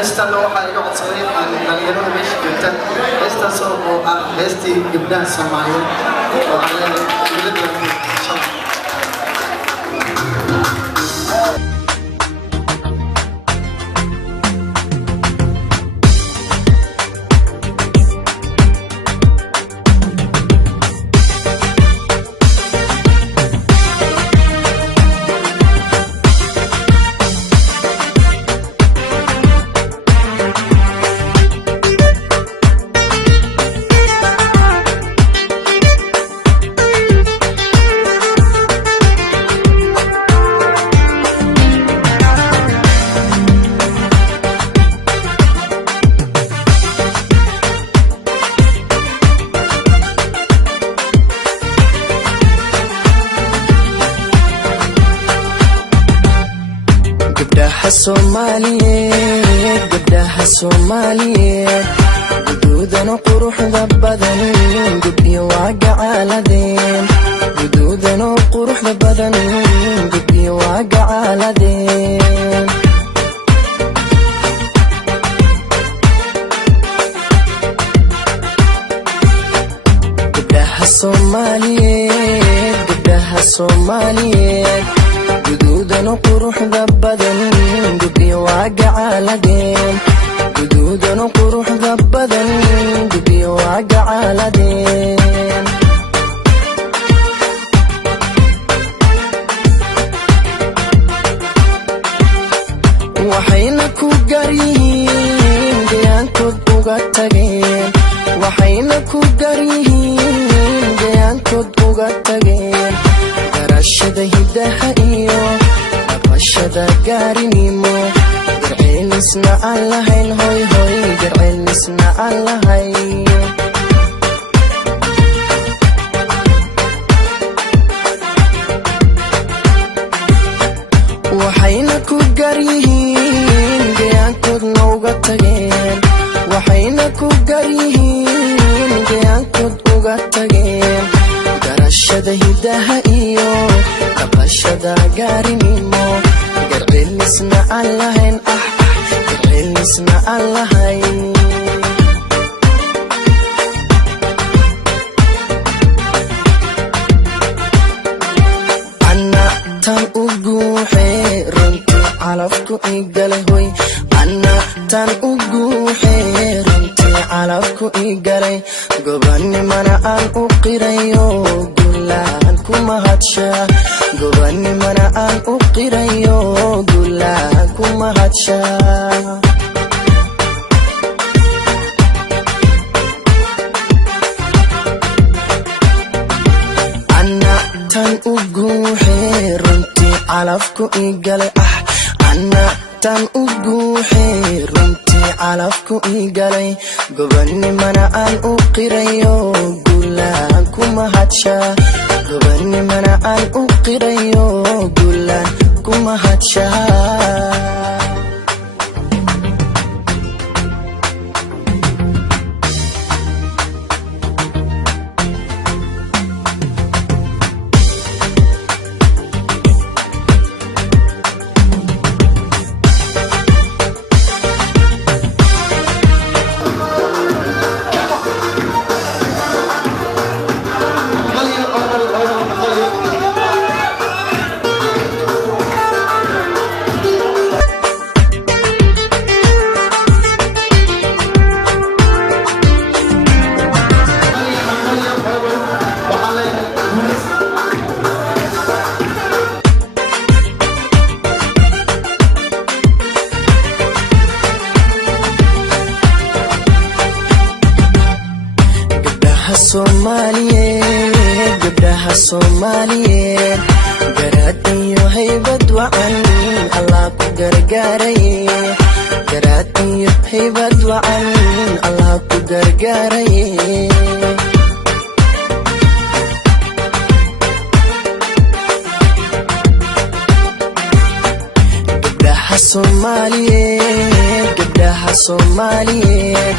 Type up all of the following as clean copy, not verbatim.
هستا لو waxaa iga codsaday aan dhalinyarada meesha joogta heestaas oo ah heestii gabdhaha Soomaaliyeed oo aan leeyahay Soomaaliyeed gabdhaha Soomaaliyeed guduudana quruxda badan gabdhiyo waa gacaaladeen guduudana quruxda badan gabdhiyo waa gacaaladeen gabdhaha Soomaaliyeed guduudana quruxda badan gabdhiyo waa gacaaladeen guduudana quruxda badan gabdhiyo waa gacaaladeen waxayna ku garyihiin deegaankood uga tageen waxayna ku garyihiin deegaankood uga tageen garashada hidaha iyo dhaqashada gaarinimo garceelisna aan lahayn hoy hoy garceelisna aan lahayn waxayna ku garyihiin deegaankoodna uga tageen waxayna ku garyihiin deegaankood uga tageen garashada hidaha iyo dhaqashada gaarinimo garceelisna aan lahayn garceelisna aan lahayn ana tan u guuxee runtii calafku igalay hoy ana tan u guuxee runtii calafku igalay gobanimana aan u qirayo gulaan ku mahadshaa gobanimana aan u qirayo gulaan ku mahadshaa ana tan u guuxee runtii calafku igalay ana tan u guuxee runtii calafku igalay gobanimana aan u qirayo gulaan ku mahadshaa gobanimana aan u qirayo gulaan ku mahadshaa Soomaaliyeed gabdhaha Soomaaliyeed garaad iyo haybad wacan Allah ku gargaaray garaad iyo haybad wacan Allah ku gargaaray gabdhaha Soomaaliyeed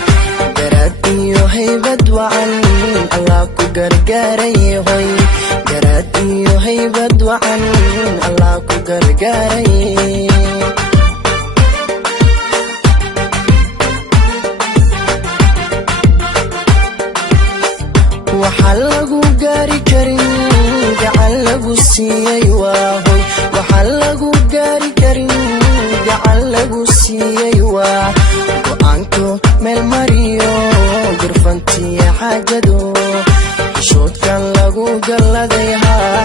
garaad iyo haybad wacan Allah ku gargaaray hoy garaad iyo haybad wacan Allah ku gargaaray lagu siiyey waa go'aanko meel mariyo gurfantiya xaajado xishoodkan lagu galladay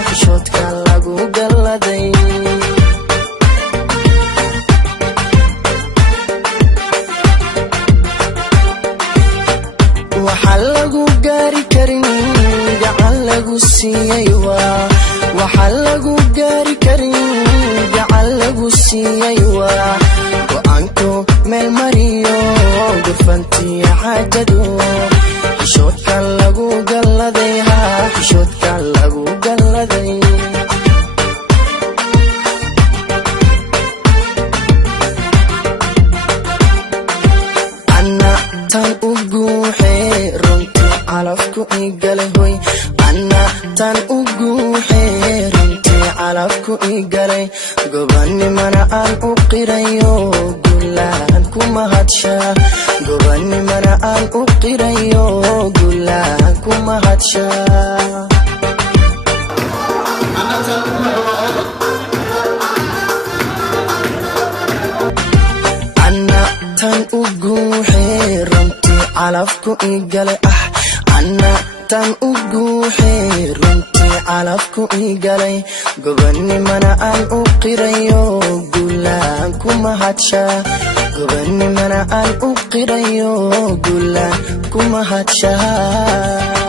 xishoodkan lagu galladay waxa lagu gaari karin gacan lagu siiyey waa waxa lagu gaari karin gacan lagu siiyey waa go'aanko meel mariyo gurfantiya xaajado xishoodkan lagu galladay xishoodkan lagu galladay ana tan u guuxee runtii calafku igalay hoy ana tan u guuxee runtii calafku igalay gobanimana aan u qirayo gulaan ku mahadshaa gobanimana aan u qirayo gulaan ku mahadshaa ana tan u guuxee runtii calafku igalay ana tan u guuxee runtii calafku igalay gobanimana aan u qirayo gulaan ku mahadshaa gobanimana aan u qirayo gulaan ku mahadshaa